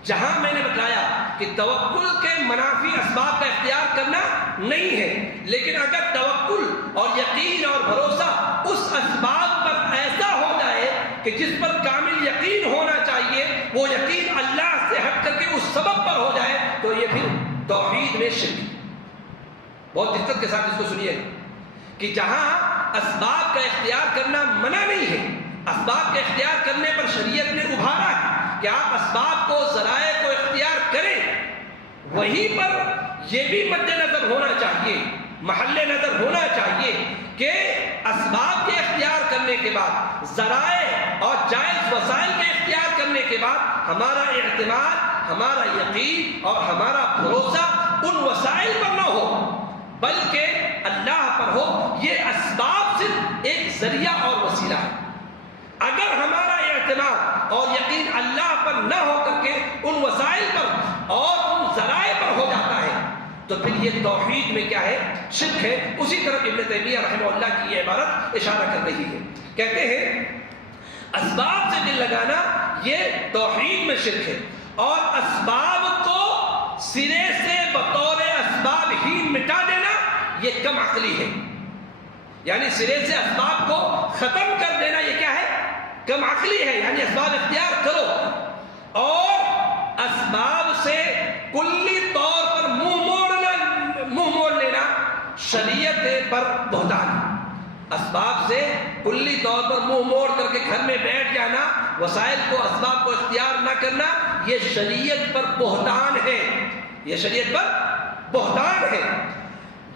جہاں میں نے بتایا کہ توکل کے منافی اسباب کا اختیار کرنا نہیں ہے، لیکن اگر توکل اور یقین اور بھروسہ اس اسباب پر ایسا ہو جائے کہ جس پر کامل یقین ہونا چاہیے، وہ یقین اللہ سے ہٹ کر کے اس سبب پر ہو جائے، تو یہ پھر توحید میں شرک. بہت دقت کے ساتھ اس کو سنیے کہ جہاں اسباب کا اختیار کرنا منع نہیں ہے، اسباب کے اختیار کرنے پر شریعت نے ابھارا ہے کہ آپ اسباب کو، ذرائع کو اختیار کریں، وہیں پر یہ بھی مد نظر ہونا چاہیے، محل نظر ہونا چاہیے کہ اسباب کے اختیار کرنے کے بعد، ذرائع اور جائز وسائل کے اختیار کرنے کے بعد ہمارا اعتماد، ہمارا یقین اور ہمارا بھروسہ ان وسائل پر نہ ہو بلکہ اللہ پر ہو. یہ اسباب صرف ایک ذریعہ اور وسیلہ ہے. اگر ہمارا اعتماد اور یقین اللہ پر نہ ہو کر کے ان وسائل پر اور ان ذرائع پر ہو جاتا ہے تو پھر یہ توحید میں کیا ہے؟ شرک ہے. اسی طرح ابن تیمیہ رحمہ اللہ کی یہ عبارت اشارہ کر رہی ہے. کہتے ہیں اسباب سے دل لگانا یہ توحید میں شرک ہے، اور اسباب کو سرے سے بطور اسباب ہی مٹا دینا یہ کم عقلی ہے. یعنی سرے سے اسباب کو ختم کر دینا یہ کیا ہے؟ کم عقلی ہے. یعنی اسباب اختیار کرو اور اسباب سے کلی طور پر منہ موڑ لینا شریعت پر بہتان ہے. اسباب سے کلی طور پر منہ موڑ کر کے گھر میں بیٹھ جانا، وسائل کو، اسباب کو اختیار نہ کرنا، یہ شریعت پر بہتان ہے. یہ شریعت پر بہتان ہے.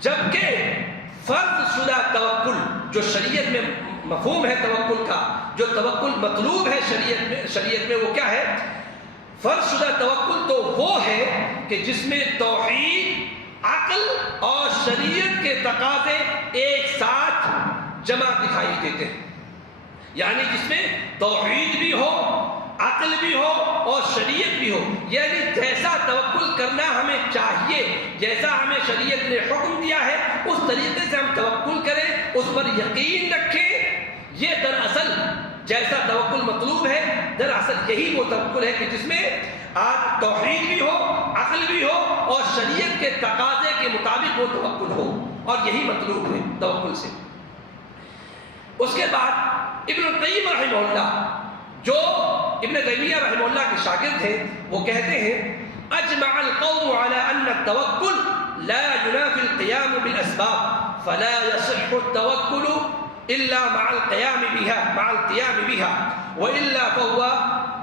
جبکہ فرض شدہ توکل جو شریعت میں مفہوم ہے توکل کا، جو توکل مطلوب ہے شریعت میں وہ کیا ہے؟ فرض شدہ توکل تو وہ ہے کہ جس میں توحید، عقل اور شریعت کے تقاضے ایک ساتھ جمع دکھائی دیتے ہیں. یعنی جس میں توحید بھی ہو، عقل بھی ہو اور شریعت بھی ہو، یعنی جیسا توکل کرنا ہمیں چاہیے، جیسا ہمیں شریعت نے حکم دیا ہے اس طریقے سے ہم توکل کریں، اس پر یقین رکھیں۔ یہ دراصل جیسا توکل مطلوب ہے، دراصل یہی وہ توکل ہے کہ جس میں آج توحید بھی ہو، عقل بھی ہو اور شریعت کے تقاضے کے مطابق وہ توکل ہو، اور یہی مطلوب ہے توکل سے۔ اس کے بعد ابن القیم رحمہ اللہ، جو ابن تیمیہ رحمہ اللہ کے شاگرد ہیں، وہ کہتے ہیں اجمع القوم على ان التوکل لا ينافي القيام بالاسباب فلا يصح التوکل الا مع القيام بها والا فهو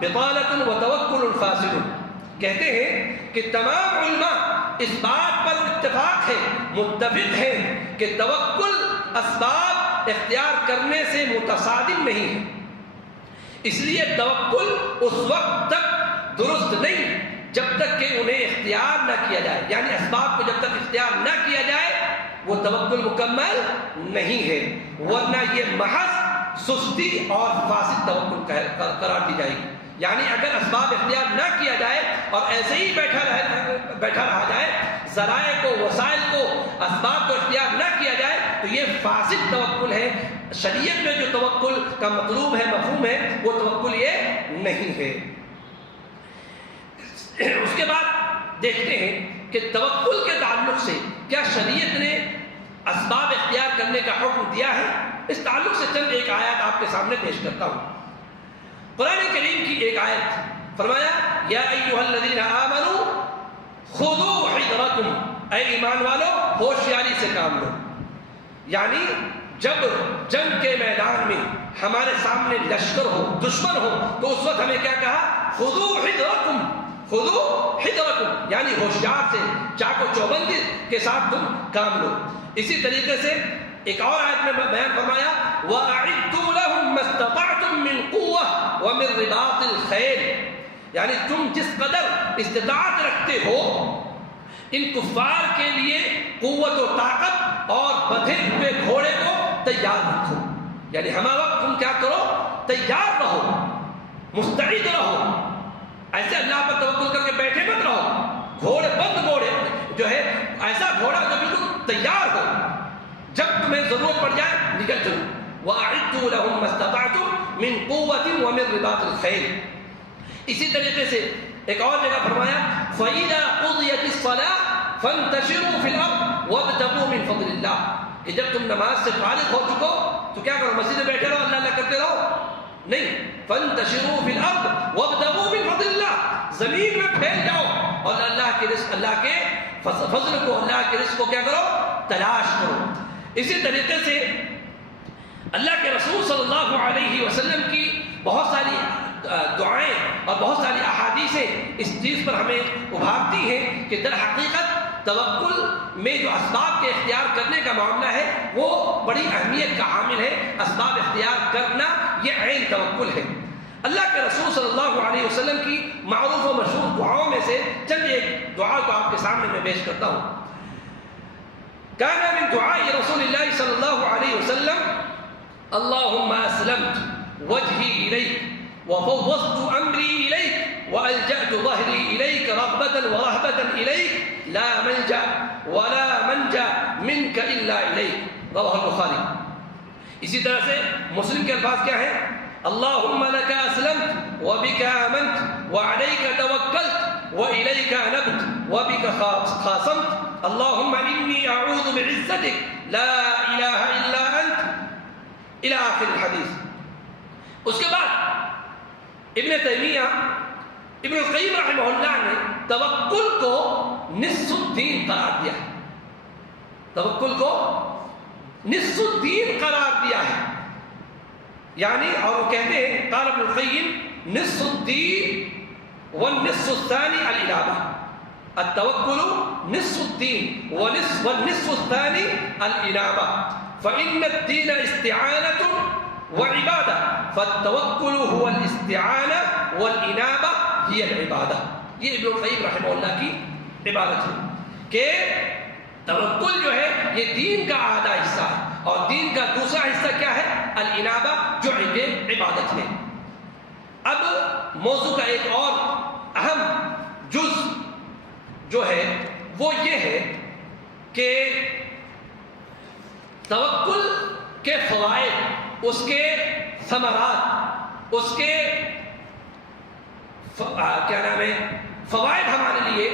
بطالة وتوکل فاسد۔ کہتے ہیں کہ تمام علماء اس بات پر اتفاق ہے، متفق ہیں کہ توکل اسباب اختیار کرنے سے متصادم نہیں ہے، اس لیے توکل اس وقت تک درست نہیں جب تک کہ انہیں اختیار نہ کیا جائے، یعنی اسباب کو جب تک اختیار نہ کیا جائے وہ توکل مکمل نہیں ہے، ورنہ یہ محض سستی اور فاسد توکل قرار دی جائے گی۔ یعنی اگر اسباب اختیار نہ کیا جائے اور ایسے ہی بیٹھا رہا جائے، ذرائع کو، وسائل کو، اسباب کو اختیار نہ کیا جائے تو یہ فاسد توکل ہے۔ شریعت میں جو توکل کا مطلوب ہے، مفہوم ہے، وہ توکل یہ نہیں ہے۔ اس کے بعد دیکھتے ہیں کہ توکل کے تعلق سے کیا شریعت نے اسباب اختیار کرنے کا حکم دیا ہے؟ اس تعلق سے چند ایک آیات آپ کے سامنے پیش کرتا ہوں۔ قرآن کریم کی ایک آیت فرمایا یا ایھا الذین آمنوا خذوا حذرکم، اے ایمان والو ہوشیاری سے کام لو۔ یعنی جب جنگ کے میدان میں ہمارے سامنے لشکر ہو، دشمن ہو، تو اس وقت ہمیں کیا کہا؟ خذوا حذرکم، خذوا حذرکم، یعنی ہوشیار سے، چاق و چوبندی کے ساتھ تم کام لو۔ اسی طریقے سے ایک اور آیت میں بیان فرمایا وَأَعِدُّوا لَهُم مَّا اسْتَطَعْتُم مِّن قُوَّةٍ وَمِن رِّبَاطِ الْخَيْلِ، یعنی تم جس قدر استطاعت رکھتے ہو ان کفار کے لیے قوت و طاقت اور بدھے ہوئے گھوڑے کو تیار رکھو، یعنی ہمہ وقت تم کیا کرو؟ تیار رہو، مستعد رہو، ایسے اللہ پر توکل کر کے بیٹھے مت رہو۔ گھوڑے بند گھوڑے جو ہے، ایسا گھوڑا جو بالکل تیار ہو، جب تمہیں ضرورت پڑ جائے نکل چلو۔ وَأَعِدُّوا لَهُم مَّا اسْتَطَعْتُم مِّن قُوَّةٍ وَمِن رِّبَاطِ الْخَيْلِ۔ اسی طریقے سے ایک اور جگہ فرمایا فَإِذَا قُضِيَتِ الصَّلَاةُ فَانتَشِرُوا فِي الْأَرْضِ وَابْتَغُوا مِن فَضْلِ اللَّهِ، کہ جب تم نماز سے فارغ ہو چکو تو کیا کرو؟ مسجد میں بیٹھے رہو، اللہ اللہ کرتے رہو؟ نہیں، فَانتَشِرُوا فِي الْأَرْضِ وَابْتَغُوا مِن فَضْلِ اللَّهِ، زمین میں پھیل جاؤ اور اللہ کے رزق، اللہ کے فضل کو، اللہ کے رزق کو کیا کرو؟ تلاش کرو۔ اسی طریقے سے اللہ کے رسول صلی اللہ علیہ وسلم کی بہت ساری دعائیں اور بہت ساری احادیثیں اس چیز پر ہمیں ابھارتی ہیں کہ در حقیقت توکل میں جو اسباب کے اختیار کرنے کا معاملہ ہے وہ بڑی اہمیت کا حامل ہے۔ اسباب اختیار کرنا یہ عین توکل ہے۔ اللہ کے رسول صلی اللہ علیہ وسلم کی معروف و مشہور دعاؤں میں سے چند ایک دعا کو آپ کے سامنے میں پیش کرتا ہوں۔ كان من دعاء رسول الله صلى الله عليه وسلم اللهم أسلمت وجهي إليك وفوضت أمري إليك وألجأت ظهري إليك رغبة ورهبة إليك لا ملجأ ولا منجا منك إلا إليك، رواه البخاري۔ اسی طرح سے مسلم کے الفاظ کیا ہیں؟ اللهم لك أسلمت وبك آمنت وعليك توكلت وإليك أنبت وبك خاصمت اللهم إني أعوذ بعزتك لا إله إلا أنت، إلى آخر الحدیث۔ اس کے بعد ابن تیمیہ، ابن القیم رحمہ اللہ نے توکل کو نصف الدین قرار دیا ہے، توکل کو نصف الدین قرار دیا ہے، یعنی اور وہ کہتے ہیں قال ابن القیم نصف الدین والنصف الثاني الإنابة، التوکل نصف الدین والنصف الثاني الإنابة، فإن الدين استعانة وعبادة فالتوکل هو الاستعانة والإنابة هي العبادة۔ یہ ابن القیم رحمہ اللہ کی عبادت ہے کہ توکل جو ہے یہ دین کا آدھا حصہ ہے، اور دین کا دوسرا حصہ کیا ہے؟ الانابہ، جو عبادت ہے۔ اب موضوع کا ایک اور اہم جز جو ہے وہ یہ ہے کہ توکل کے فوائد، اس کے ثمرات، اس کے کیا نام ہے فوائد ہمارے لیے،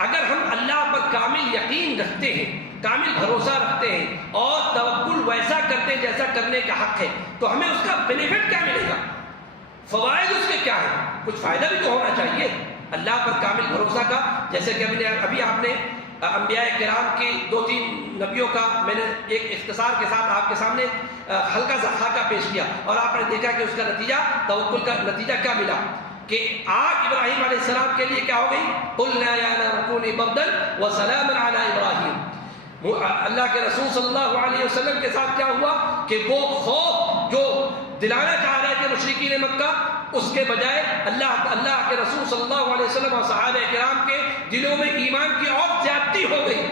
اگر ہم اللہ پر کامل یقین رکھتے ہیں، کامل بھروسہ رکھتے ہیں اور توکل ویسا کرتے ہیں جیسا کرنے کا حق ہے، تو ہمیں اس کا بینیفٹ کیا ملے گا، فوائد اس کے کیا ہیں؟ کچھ فائدہ بھی تو ہونا چاہیے اللہ پر کامل بھروسہ کا. جیسے کہ ابھی آپ نے انبیاء کرام کی 2-3 نبیوں کا میں نے ایک اختصار کے ساتھ آپ کے سامنے ہلکا سا خاکہ پیش کیا، اور آپ نے دیکھا کہ اس کا نتیجہ، توکل کا نتیجہ کیا ملا کہ آگ ابراہیم علیہ السلام کے لیے کیا ہو گئی، قلنا یا نار کونی بردا وسلاما علی ابراہیم. اللہ کے رسول صلی اللہ علیہ وسلم کے ساتھ کیا ہوا کہ وہ خوف جو دلانا چاہ رہے تھے مشرکین مکہ، اس کے بجائے اللہ کے رسول صلی اللہ علیہ وسلم اور صحابہ کرام کے دلوں میں ایمان کی اور زیادتی ہو گئی.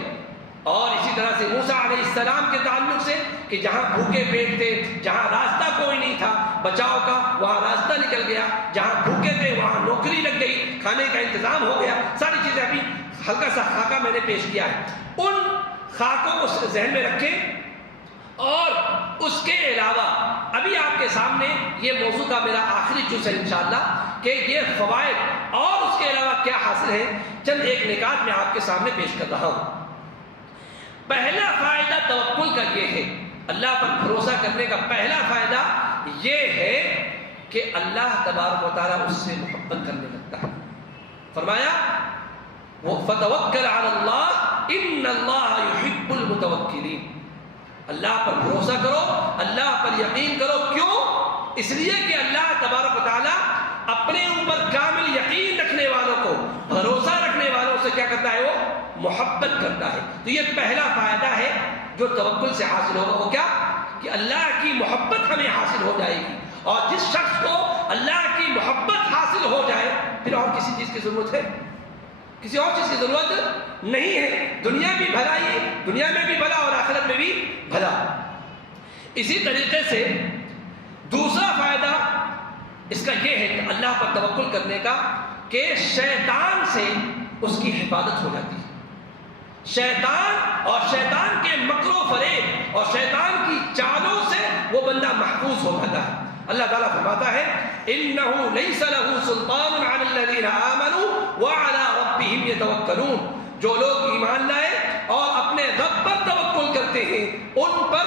اور اسی طرح سے موسیٰ علیہ السلام کے تعلق سے کہ جہاں بھوکے پیٹ تھے، جہاں راستہ کوئی نہیں تھا بچاؤ کا، وہاں راستہ نکل گیا، جہاں بھوکے تھے وہاں نوکری لگ گئی، کھانے کا انتظام ہو گیا. ساری چیزیں ابھی ہلکا سا خاکہ میں نے پیش کیا ہے. ان خاکوں کو ذہن میں رکھیں. اور اس کے علاوہ ابھی آپ کے سامنے یہ موضوع کا میرا آخری جز ہے انشاءاللہ کہ یہ فوائد اور اس کے علاوہ کیا حاصل ہے، چند ایک نکات میں آپ کے سامنے پیش کر رہا ہوں. پہلا فائدہ توکل کا یہ ہے، اللہ پر بھروسہ کرنے کا پہلا فائدہ یہ ہے کہ اللہ تبارک و تعالیٰ اس سے محبت کرنے لگتا ہے. فرمایا فَتَوَكَّلْ عَلَى اللَّهِ إِنَّ اللَّهَ يُحِبُّ الْمُتَوَكِّلِينَ. اللہ پر بھروسہ کرو، اللہ پر یقین کرو. کیوں؟ اس لیے کہ اللہ تبارک و تعالیٰ اپنے اوپر کامل یقین رکھنے والوں کو، بھروسہ رکھنے والوں سے کیا کرتا ہے، وہ محبت کرتا ہے. تو یہ پہلا فائدہ ہے جو توکل سے حاصل ہوگا. وہ کیا کہ اللہ کی محبت ہمیں حاصل ہو جائے گی. اور جس شخص کو اللہ کی محبت حاصل ہو جائے پھر اور کسی چیز کی ضرورت ہے، کسی اور چیز کی ضرورت نہیں ہے. دنیا بھی بھلا ہی، دنیا میں بھی بھلا اور آخرت میں بھی بھلا. اسی طریقے سے دوسرا فائدہ اس کا یہ ہے کہ اللہ پر توکل کرنے کا کہ شیطان سے اس کی حفاظت ہو جاتی ہے. شیطان اور شیطان کے مکر و فریب اور شیطان کی چالوں سے وہ بندہ محفوظ ہو جاتا ہے. اللہ تعالیٰ فرماتا ہے إِنَّهُ لَيْسَ لَهُ سُلْطَانٌ عَلَى الَّذِينَ آمَنُوا وَعَلَىٰ رَبِّهِمْ يَتَوَكَّلُونَ. جو لوگ ایمان لائے اور اپنے رب پر توکل کرتے ہیں ان پر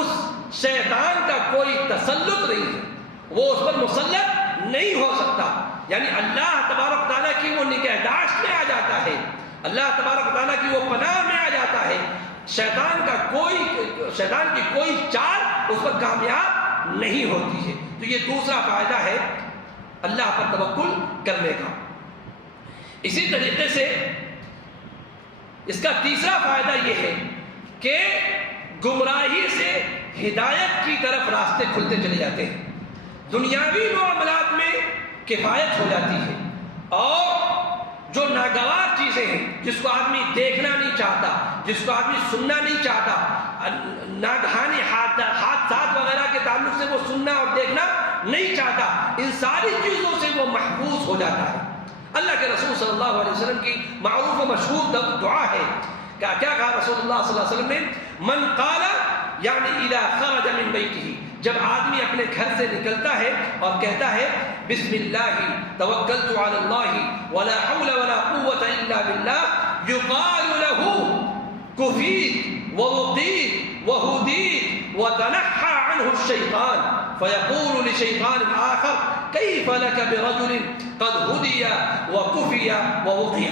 اس شیطان کا کوئی تسلط نہیں ہے، وہ اس پر مسلط نہیں ہو سکتا. یعنی اللہ تبارک تعالیٰ کی وہ نگہداشت میں آ جاتا ہے، اللہ تبارک تعالیٰ کی وہ پناہ میں آ جاتا ہے. شیطان کی کوئی چال اس پر کامیاب نہیں ہوتی ہے. تو یہ دوسرا فائدہ ہے اللہ پر توکل کرنے کا. اسی طریقے سے اس کا تیسرا فائدہ یہ ہے کہ گمراہی سے ہدایت کی طرف راستے کھلتے چلے جاتے ہیں. دنیاوی معاملات میں کفایت ہو جاتی ہے، اور جو ناگوار چیزیں ہیں جس کو آدمی دیکھنا نہیں چاہتا، جس کو آدمی سننا نہیں چاہتا، ناگہانی حادثات وغیرہ کے تعلق سے وہ سننا اور دیکھنا نہیں چاہتا، ان ساری چیزوں سے وہ محفوظ ہو جاتا ہے. اللہ کے رسول صلی اللہ علیہ وسلم کی معروف و مشہور دعا ہے. کیا کہا رسول اللہ صلی اللہ علیہ وسلم نے؟ من قال یعنی اذا خرج من بیتہ، جب آدمی اپنے گھر سے نکلتا ہے اور کہتا ہے بسم اللہ توکلت علی اللہ ولا حول ولا قوة الا باللہ، یقال له کفیت ووقیت وہدیت وتنحى عنه الشیطان فیقول لشیطان آخر کیف لک برجل قد ہدی وکفی ووقی.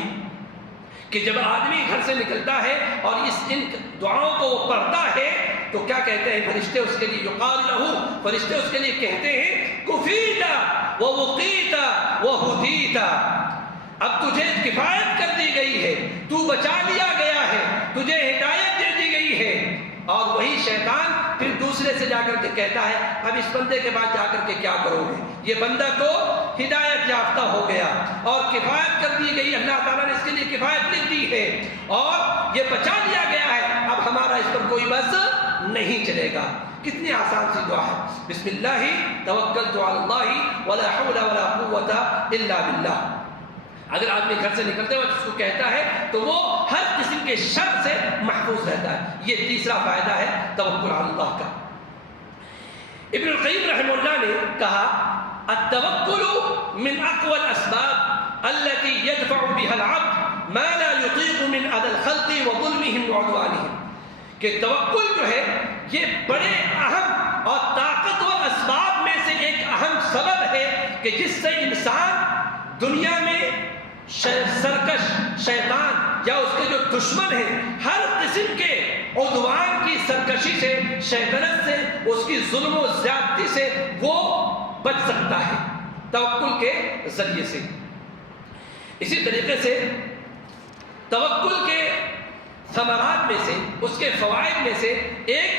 کہ جب آدمی گھر سے نکلتا ہے اور ان دعاؤں کو وہ پڑھتا ہے تو کیا کہتے ہیں فرشتے اس کے لیے، یقال لہ، فرشتے اس کے لیے کہتے ہیں کفیتا ووقیتا وہدیتا، اب تجھے کفایت کر دی گئی ہے، تو بچا لیا گیا ہے، تجھے ہدایت دے دی گئی ہے. اور وہی شیطان پھر دوسرے سے جا کر کے کہتا ہے اب اس بندے کے بعد جا کر کے کیا کرو گے، یہ بندہ تو ہدایت یافتہ ہو گیا اور کفایت کر دی گئی، اللہ تعالیٰ نے اس کے لیے کفایت لکھ دی ہے اور یہ بچا لیا گیا ہے، اب ہمارا اس پر کوئی بس نہیں چلے گا. کتنی آسان سی دعا ہے، بسم اللہ توکلت علی اللہ ولا حول ولا قوت الا باللہ. اگر آدمی گھر سے نکلتے وقت اس کو کہتا ہے تو وہ ہر قسم کے شر سے محفوظ رہتا ہے. یہ تیسرا فائدہ ہے توکل علی اللہ کا. ابن القیم رحمہ اللہ نے کہا التوکل من اقوى الاسباب التي يدفع بها العبد ما لا يطيق من اذى الخلق وظلمهم وعدوانهم، کہ توکل جو ہے یہ بڑے اہم اور طاقتور اسباب میں سے ایک اہم سبب ہے کہ جس سے انسان دنیا میں سرکش شیطان یا اس کے جو دشمن ہیں ہر قسم کے عدوان کی سرکشی سے، شیطنت سے، اس کی ظلم و زیادتی سے وہ بچ سکتا ہے توکل کے ذریعے سے. اسی طریقے سے توکل کے ثمرات میں سے، اس کے فوائد میں سے ایک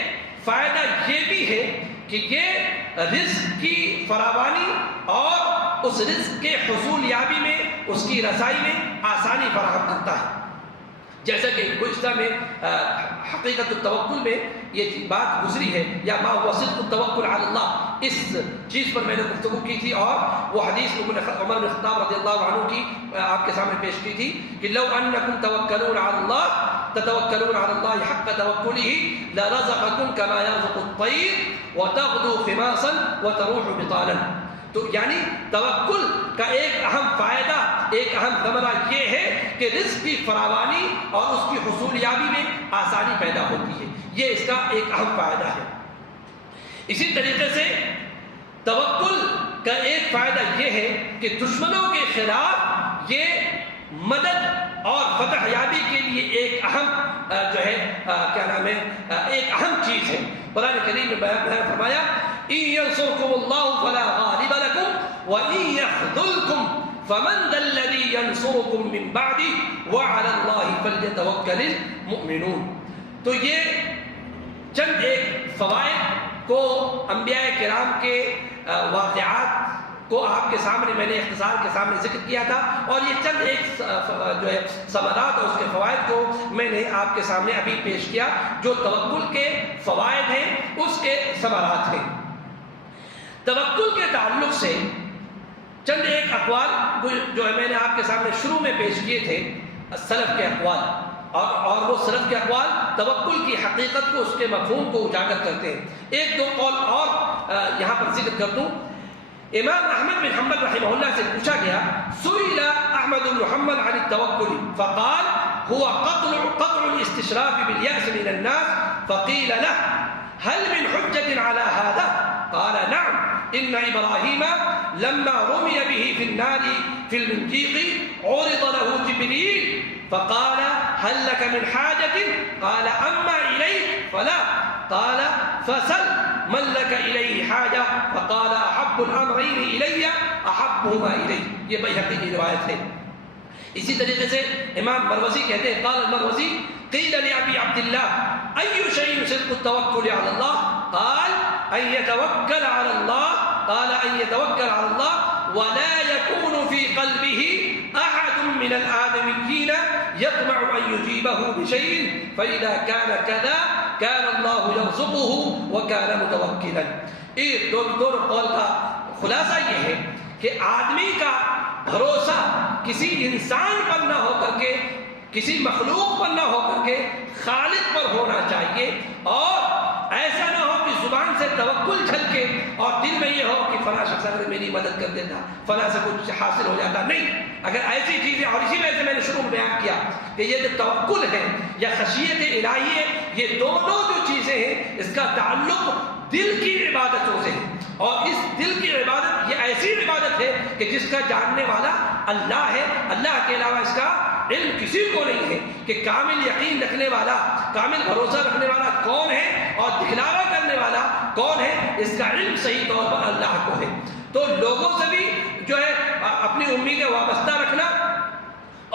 فائدہ یہ بھی ہے کہ یہ رزق کی فراوانی اور اس رزق کے حصول یابی میں، اس کی رسائی میں آسانی فراہم کرتا ہے. جیسا کہ گزشتہ میں حقیقت التوکل میں یہ بات گزری ہے، یا ما هو صدق التوکل علی اللہ، اس چیز پر میں نے گفتگو کی تھی اور وہ حدیث عمر بن خطاب رضی اللہ عنہ کی آپ کے سامنے پیش کی تھی کہ لو انکم توکلون علی اللہ تتوکلون علی اللہ حق توکلہ لرزقکم کما یرزق الطیر وتغدو خماصا وتروح بطانا. تو یعنی توکل کا ایک اہم فائدہ، ایک اہم ثمرہ یہ ہے کہ رزق کی فراوانی اور اس کی حصول یابی میں آسانی پیدا ہوتی ہے. یہ اس کا ایک اہم فائدہ ہے. اسی طریقے سے توکل کا ایک فائدہ یہ ہے کہ دشمنوں کے خلاف یہ مدد اور فتح یابی کے لیے ایک اہم جو ہے کیا نام ہے، ایک اہم چیز ہے. قرآن کریم میں بیان فرمایا إن ينصركم الله فلا غالب لكم وإن يخذلكم فمن ذا الذي ينصركم من بعده وعلى الله فليتوكل المؤمنون. تو یہ چند ایک فوائد کو انبیاء کرام کے واقعات کو آپ کے سامنے میں نے اختصار کے سامنے ذکر کیا تھا، اور یہ چند ایک جو ہے ثمرات اور اس کے فوائد کو میں نے آپ کے سامنے ابھی پیش کیا جو توکل کے فوائد ہیں، اس کے ثمرات ہیں. توکل کے تعلق سے چند ایک اقوال جو ہے میں نے آپ کے سامنے شروع میں پیش کیے تھے، سلف کے اقوال، اور وہ سلف کے اقوال توکل کی حقیقت کو، اس کے مفہوم کو اجاگر کرتے ہیں. ایک دو قول اور یہاں پر ذکر کر دوں. امام احمد بن حنبل رحمہ اللہ سے پوچھا گیا سئل احمد بن حنبل عن التوکل فقال هو قطع الاستشراف باليأس من الناس فقيل له هل من حجة على هذا؟ قال نعم إن إبراهيم لما رمي به في النار في المنجيق عرض له جبريل فقال هل لك من حاجة؟ قال أما إليك فلا. قال فسل من لك إليه حاجة؟ فقال أحب الأمرين إلي أحبهما إلي. یہ بیہقی کی روایت ہے. اسی طریقے سے امام مروزی کہتے ہیں قال المروزی قیل لأبی عبد الله أي شيء صدق التوكل على الله؟ قال أن يتوكل على الله، قال أن يتوكل على الله ولا يكون في قلبه أحد من الآدميين يطمع أن يجيبه بشيء فإذا كان كذا كان الله يرزقه وكان متوكلا. ایک دونوں قول کا خلاصہ یہ ہے کہ آدمی کا بھروسہ کسی انسان پر نہ ہو کر کے، کسی مخلوق پر نہ ہو کر کے خالق پر ہونا چاہیے، اور ایسا نہ ہو کہ زبان سے توکل چھلکے اور دل میں یہ ہو کہ فلاں شخص اگر میری مدد کر دیتا، فلاں سے کچھ حاصل ہو جاتا. نہیں، اگر ایسی چیزیں، اور اسی وجہ سے میں نے شروع میں بیان کیا کہ یہ جو توکل ہے یا خشیت الہی ہے، یہ دونوں جو چیزیں ہیں اس کا تعلق دل کی عبادتوں سے ہے، اور اس دل کی عبادت یہ ایسی عبادت ہے کہ جس کا جاننے والا اللہ ہے. اللہ کے علاوہ اس کا علم کسی کو نہیں ہے کہ کامل یقین رکھنے والا، کامل بھروسہ رکھنے والا کون ہے اور دکھلاوا کرنے والا کون ہے، اس کا علم صحیح طور پر اللہ کو ہے. تو لوگوں سے بھی جو ہے اپنی امیدیں وابستہ رکھنا،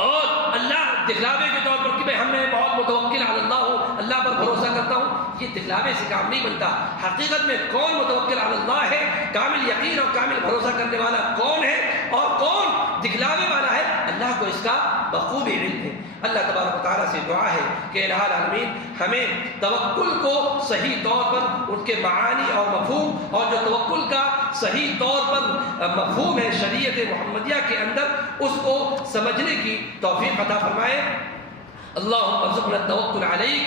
اور اللہ دکھلاوے کے طور پر کہ بھائی ہم نے بہت متوکل علی اللہ ہوں، اللہ پر بھروسہ کرتا ہوں، یہ دکھلاوے سے کام نہیں بنتا. حقیقت میں کون متوکل علی اللہ ہے، کامل یقین اور کامل بھروسہ کرنے والا کون ہے اور کون دکھلاوے والا ہے، اللہ اللہ کو اس کا بخوبی علم ہے۔ اللہ تبارک و تعالیٰ سے دعا ہے کہ الہ العالمین ہمیں توکل کو صحیح طور پر ان کے معانی اور مفہوم، اور جو توکل کا صحیح طور پر مفہوم ہے شریعت محمدیہ کے اندر، اس کو سمجھنے کی توفیق عطا فرمائے۔ اللہم ارزقنا التوکل علیک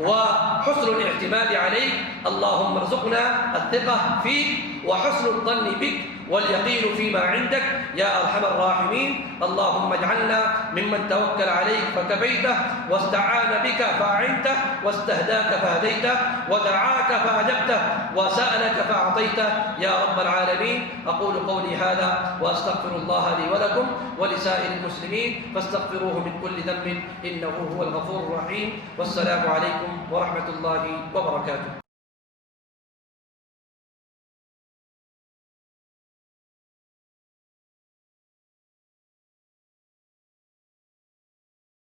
وحسن الاعتماد عليك، اللهم ارزقنا الثقة فيك وحسن الظن بك واليقين فيما عندك يا أرحم الراحمين. اللهم اجعلنا ممن توكل عليك فكفيته، واستعان بك فأعنته، واستهداك فهديته، ودعاك فأجبته، وسألك فأعطيته يا رب العالمين. أقول قولي هذا وأستغفر الله لي ولكم ولسائر المسلمين فاستغفروه من كل ذنب إنه هو الغفور الرحيم. والسلام عليكم ورحمة الله وبركاته.